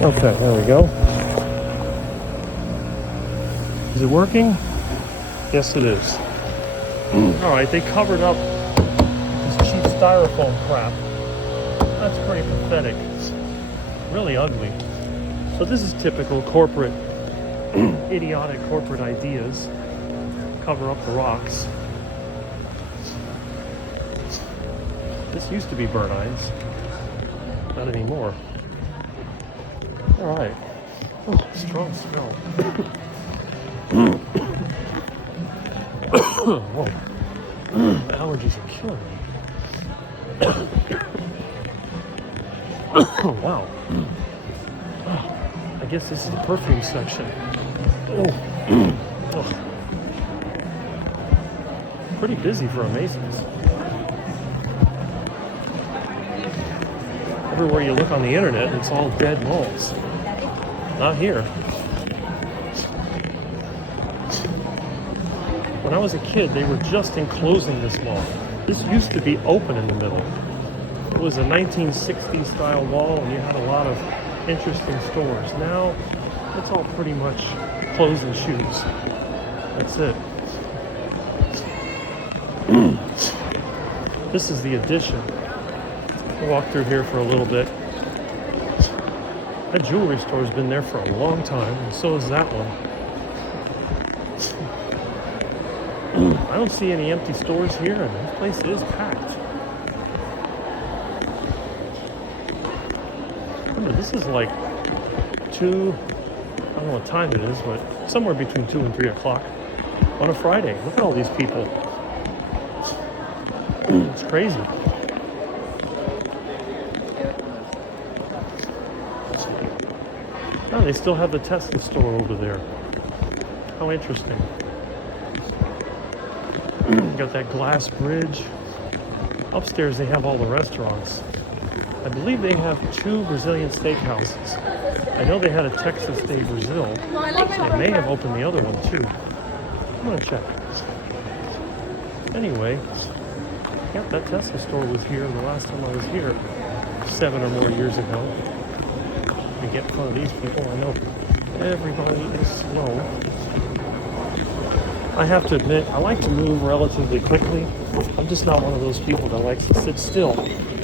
Okay, there we go. Is it working? Yes, it is. Alright, they covered up this cheap styrofoam crap. That's pretty pathetic. It's really ugly. So this is typical corporate, idiotic corporate ideas. Cover up the rocks. This used to be burnt irons. Not anymore. Alright. Oh, strong smell. Whoa. The allergies are killing me. Wow. I guess this is the perfume section. Oh. Pretty busy for a Mason's. Everywhere you look on the internet, it's all dead malls. Not here. When I was a kid, they were just enclosing this mall. This used to be open in the middle. It was a 1960s style mall and you had a lot of interesting stores. Now, it's all pretty much clothes and shoes. That's it. This is the addition. I'll walk through here for a little bit. That jewelry store's been there for a long time, and so is that one. I don't see any empty stores here, and this place is packed. Remember, this is like 2, I don't know what time it is, but somewhere between 2 and 3 o'clock on a Friday. Look at all these people. It's crazy. Oh, they still have the Tesla store over there. How interesting. Got that glass bridge. Upstairs they have all the restaurants. I believe they have 2 Brazilian steakhouses. I know they had a Texas Day Brazil. They may have opened the other one too. I'm gonna check. Anyway, yep, that Tesla store was here the last time I was here 7 or more years ago. To get in front of these people, I know everybody is slow. I have to admit, I like to move relatively quickly. I'm just not one of those people that likes to sit still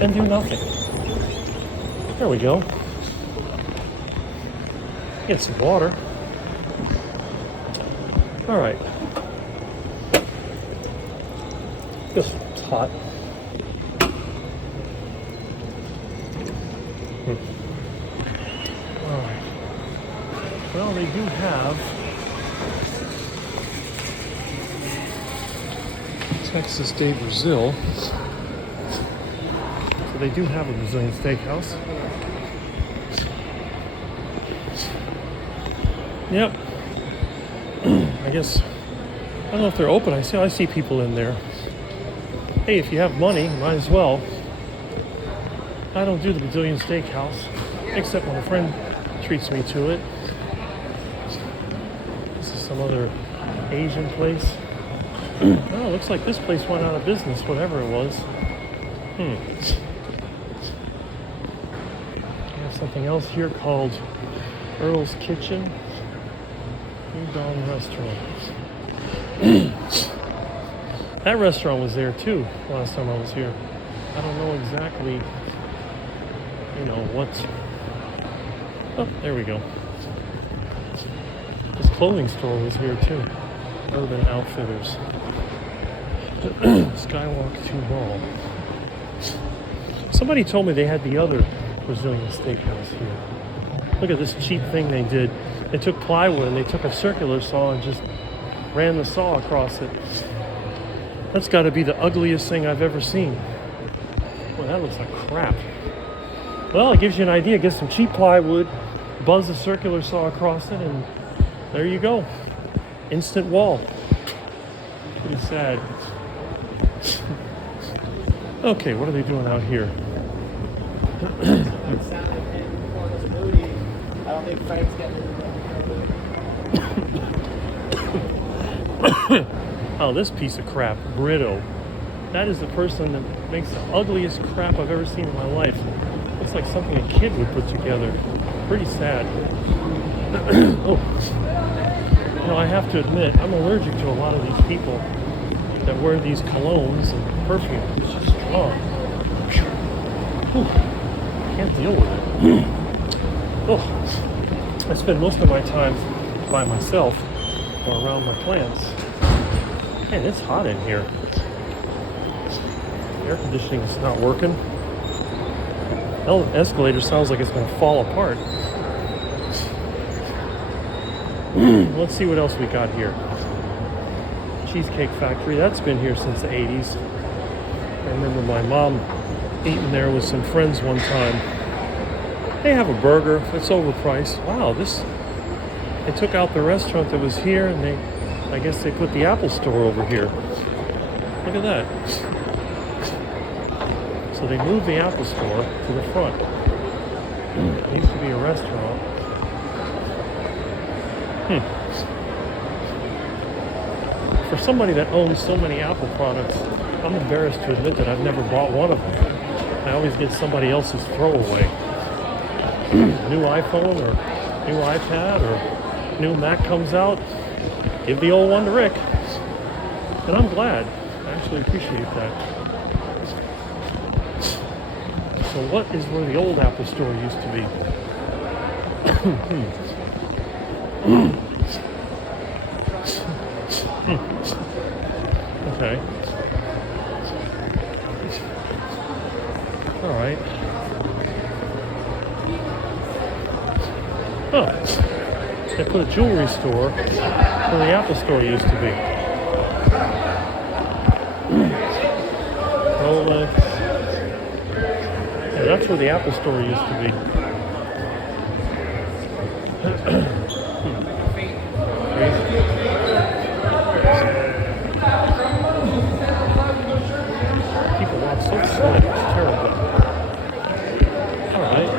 and do nothing. There we go. Get some water. All right. This is hot. All right. Well, they do have Texas Day Brazil. So they do have a Brazilian steakhouse. Yep. I guess, I don't know if they're open. I see people in there. Hey, if you have money, might as well. I don't do the Brazilian steakhouse, except when a friend treats me to it. This is some other Asian place. Oh, looks like this place went out of business, whatever it was. I have something else here called Earl's Kitchen. Udon Restaurant. That restaurant was there too last time I was here. I don't know exactly, what. Oh, there we go. This clothing store was here too. Urban Outfitters. Skywalk 2 Mall. Somebody told me they had the other Brazilian steakhouse here. Look at this cheap thing they did. They took plywood and they took a circular saw and just ran the saw across it. That's got to be the ugliest thing I've ever seen. Boy, that looks like crap. Well, it gives you an idea. Get some cheap plywood, buzz a circular saw across it, and there you go. Instant wall. Pretty sad. Okay, what are they doing out here? I don't think Frank's getting Oh, this piece of crap, Brito. That is the person that makes the ugliest crap I've ever seen in my life. Looks like something a kid would put together. Pretty sad. Oh. You know, I have to admit, I'm allergic to a lot of these people that wear these colognes and perfume. It's just strong. Whew. Can't deal with it. Oh. I spend most of my time by myself or around my plants. Man, it's hot in here. Air conditioning is not working. The escalator sounds like it's going to fall apart. Let's see what else we got here. Cheesecake Factory, that's been here since the 80s. I remember my mom eating there with some friends one time. They have a burger, it's overpriced. Wow, they took out the restaurant that was here and I guess they put the Apple store over here. Look at that. So they moved the Apple store to the front. It used to be a restaurant. For somebody that owns so many Apple products, I'm embarrassed to admit that I've never bought one of them. I always get somebody else's throwaway. New iPhone or new iPad or new Mac comes out, give the old one to Rick. And I'm glad. I actually appreciate that. So what is where the old Apple store used to be? Okay. All right. Oh. They put a jewelry store where the Apple store used to be. Rolex. Yeah, that's where the Apple store used to be. Crazy. People walk so slow. It's terrible. All right.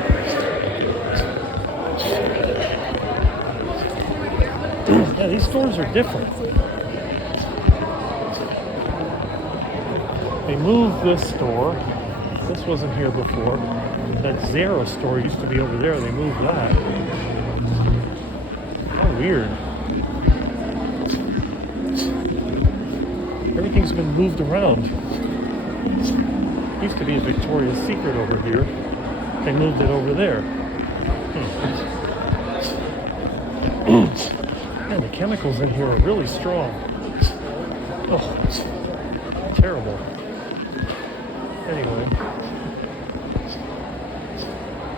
Yeah, these stores are different. They moved this store. This wasn't here before. That Zara store used to be over there. They moved that. How weird. Everything's been moved around. Used to be a Victoria's Secret over here. They moved it over there. Man, the chemicals in here are really strong. Oh, terrible. Anyway,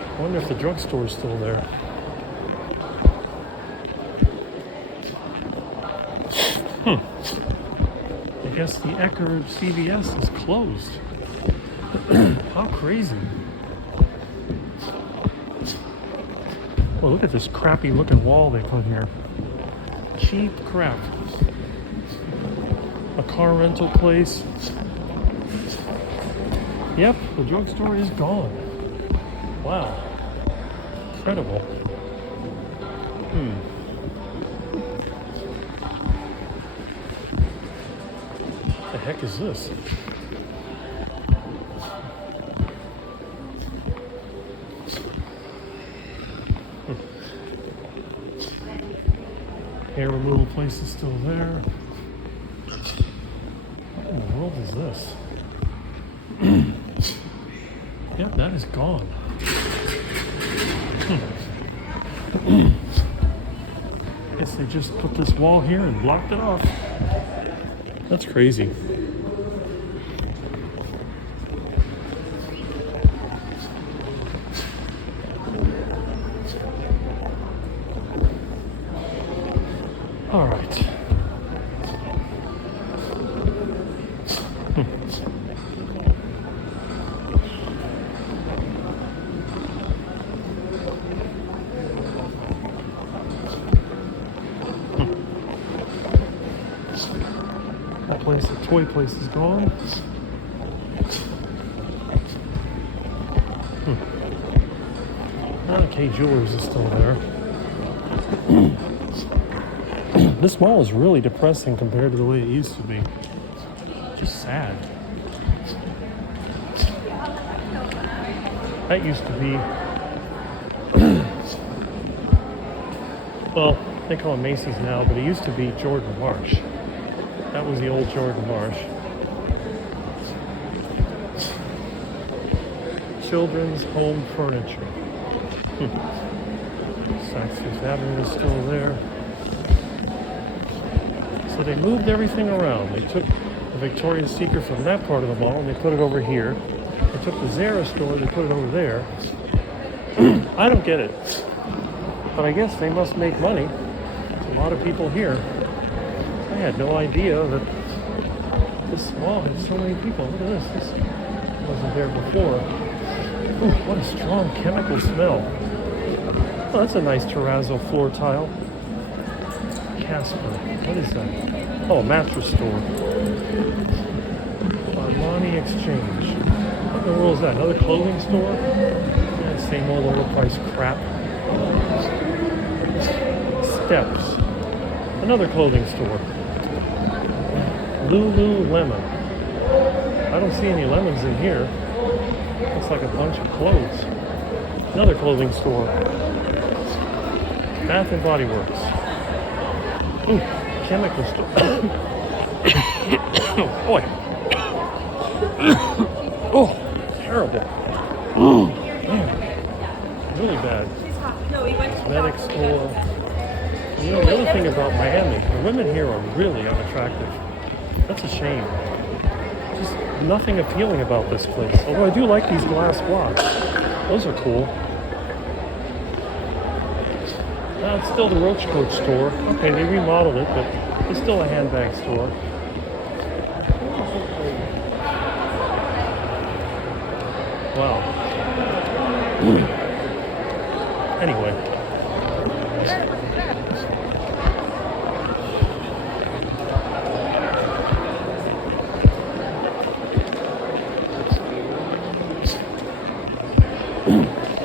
I wonder if the drugstore is still there. I guess the Eckerd CVS is closed. How crazy. Well, look at this crappy looking wall they put here. Cheap crap. A car rental place. Yep, the drugstore is gone. Wow. Incredible. What the heck is this? Hair removal place is still there. What in the world is this? Yep, that is gone. Guess they just put this wall here and blocked it off. That's crazy. All right. That place, the toy place is gone. Okay, Jewelers is still there. This mall is really depressing compared to the way it used to be. Just sad. That used to be, well, they call it Macy's now, but it used to be Jordan Marsh. That was the old Jordan Marsh. Children's home furniture. Saks Fifth Avenue is still there. So they moved everything around. They took the Victoria's Secret from that part of the mall and they put it over here. They took the Zara store, they put it over there. I don't get it. But I guess they must make money. There's a lot of people here. I had no idea that this mall had so many people. Look at this. This wasn't there before. Ooh, what a strong chemical smell. Oh, that's a nice terrazzo floor tile. Casper. What is that? Oh, a mattress store. Armani Exchange. What in the world is that? Another clothing store? Yeah, same old overpriced crap. Steps. Another clothing store. Lululemon. I don't see any lemons in here. Looks like a bunch of clothes. Another clothing store. Bath and Body Works. Ooh, chemical store. Oh, boy. Oh, terrible. Oh, man. Really bad. Cosmetic store. You know, the other thing about Miami, the women here are really unattractive. That's a shame. Just nothing appealing about this place. Although I do like these glass blocks. Those are cool. It's still the Roach Coat store. Okay, they remodeled it, but it's still a handbag store. Wow. Anyway.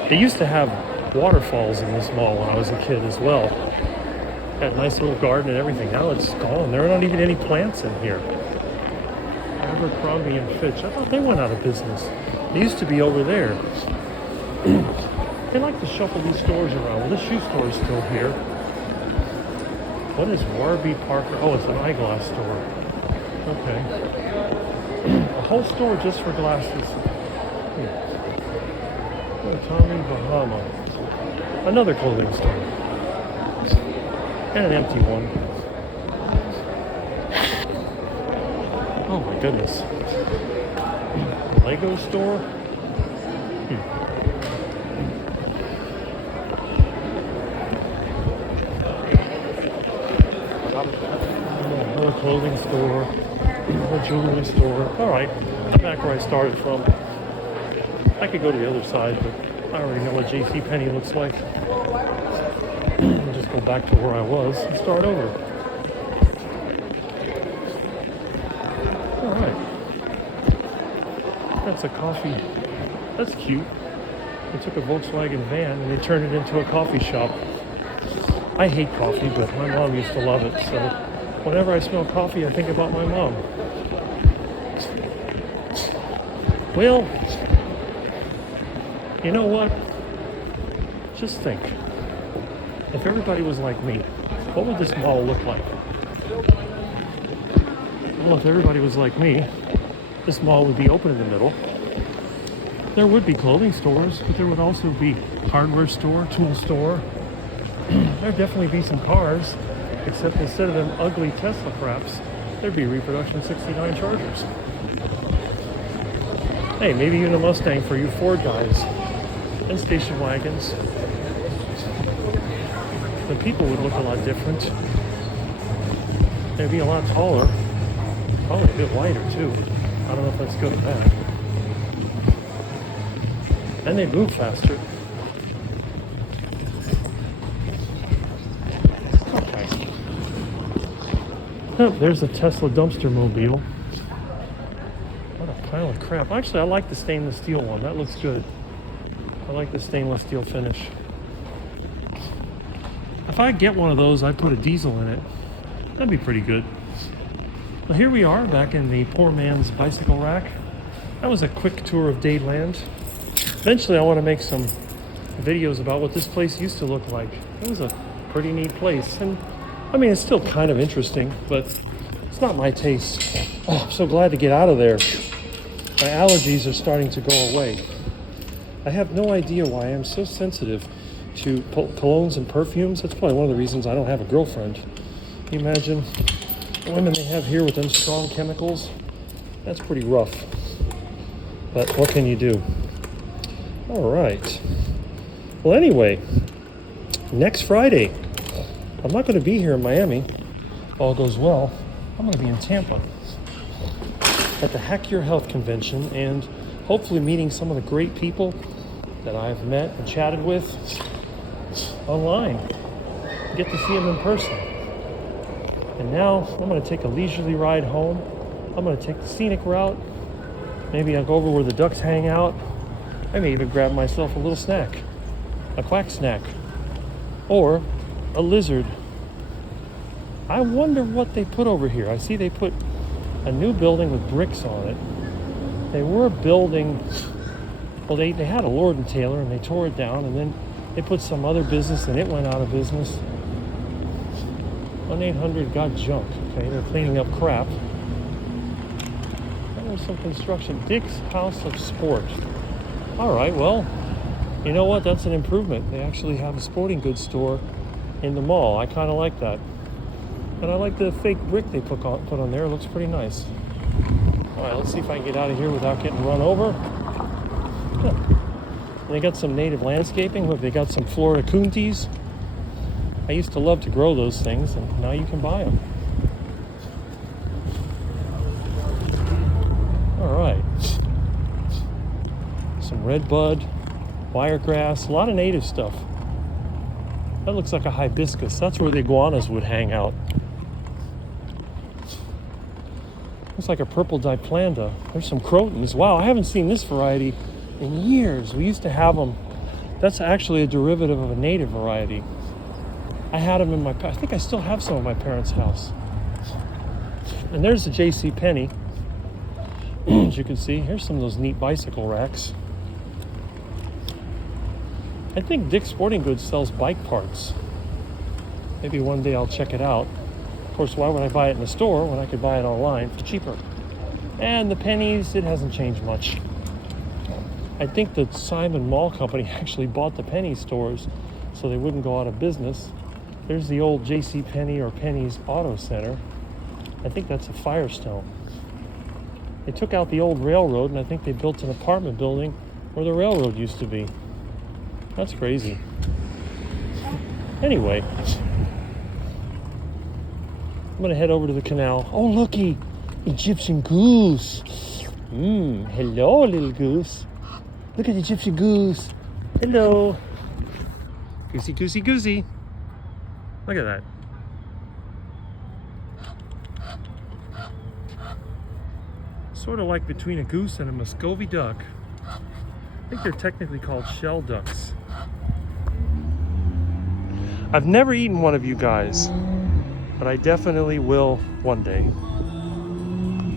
They used to have waterfalls in this mall when I was a kid as well. Had a nice little garden and everything. Now it's gone. There are not even any plants in here. Abercrombie and Fitch. I thought they went out of business. They used to be over there. They like to shuffle these stores around. Well, this shoe store is still here. What is Warby Parker? Oh, it's an eyeglass store. Okay. A whole store just for glasses. Tommy Bahama. Another clothing store. And an empty one. Oh my goodness. Lego store? Another clothing store. A jewelry store. Alright, back where I started from. I could go to the other side, but I already know what JCPenney looks like. I'll just go back to where I was and start over. Alright. That's a coffee. That's cute. They took a Volkswagen van and they turned it into a coffee shop. I hate coffee, but my mom used to love it, so whenever I smell coffee, I think about my mom. Well, you know what? Just think. If everybody was like me, what would this mall look like? Well, if everybody was like me, this mall would be open in the middle. There would be clothing stores, but there would also be hardware store, tool store. There'd definitely be some cars, except instead of them ugly Tesla craps, there'd be reproduction 69 Chargers. Hey, maybe even a Mustang for you Ford guys. And station wagons. The people would look a lot different. They'd be a lot taller. Probably a bit wider too. I don't know if that's good or bad. And they'd move faster. Okay. Oh, there's a Tesla dumpster mobile. What a pile of crap. Actually, I like the stainless steel one. That looks good. I like the stainless steel finish. If I get one of those, I'd put a diesel in it. That'd be pretty good. Well, here we are back in the poor man's bicycle rack. That was a quick tour of Dadeland. Eventually I want to make some videos about what this place used to look like. It was a pretty neat place. And I mean, it's still kind of interesting, but it's not my taste. Oh, I'm so glad to get out of there. My allergies are starting to go away. I have no idea why I'm so sensitive to colognes and perfumes. That's probably one of the reasons I don't have a girlfriend. Can you imagine the women they have here with them strong chemicals? That's pretty rough. But what can you do? All right. Well, anyway, next Friday, I'm not going to be here in Miami. If all goes well, I'm going to be in Tampa at the Hack Your Health convention and hopefully meeting some of the great people that I've met and chatted with online. Get to see them in person. And now I'm going to take a leisurely ride home. I'm going to take the scenic route. Maybe I'll go over where the ducks hang out. I may even grab myself a little snack, a quack snack, or a lizard. I wonder what they put over here. I see they put a new building with bricks on it. They were building, well, they had a Lord & Taylor and they tore it down, and then they put some other business and it went out of business. 1-800 got junk. Okay, they're cleaning up crap. There's some construction. Dick's House of Sport. All right, well, you know what? That's an improvement. They actually have a sporting goods store in the mall. I kind of like that. And I like the fake brick they put on there. It looks pretty nice. All right, let's see if I can get out of here without getting run over. Yeah. And they got some native landscaping. Look, they got some Florida coonties. I used to love to grow those things, and now you can buy them. All right. Some redbud, wiregrass, a lot of native stuff. That looks like a hibiscus. That's where the iguanas would hang out. Looks like a purple diplanda. There's some crotons. Wow, I haven't seen this variety in years. We used to have them. That's actually a derivative of a native variety. I had them in I think I still have some in my parents' house. And there's the J.C. Penney. As you can see, here's some of those neat bicycle racks. I think Dick's Sporting Goods sells bike parts. Maybe one day I'll check it out. Of course, why would I buy it in the store when I could buy it online for cheaper? And the pennies, it hasn't changed much. I think the Simon Mall Company actually bought the penny stores so they wouldn't go out of business. There's the old J.C. Penney or Penny's Auto Center. I think that's a Firestone. They took out the old railroad, and I think they built an apartment building where the railroad used to be. That's crazy. Anyway, I'm gonna head over to the canal. Oh, looky, Egyptian goose. Hello, little goose. Look at the Egyptian goose. Hello. Goosey, goosey, goosey. Look at that. Sort of like between a goose and a Muscovy duck. I think they're technically called shell ducks. I've never eaten one of you guys, but I definitely will one day.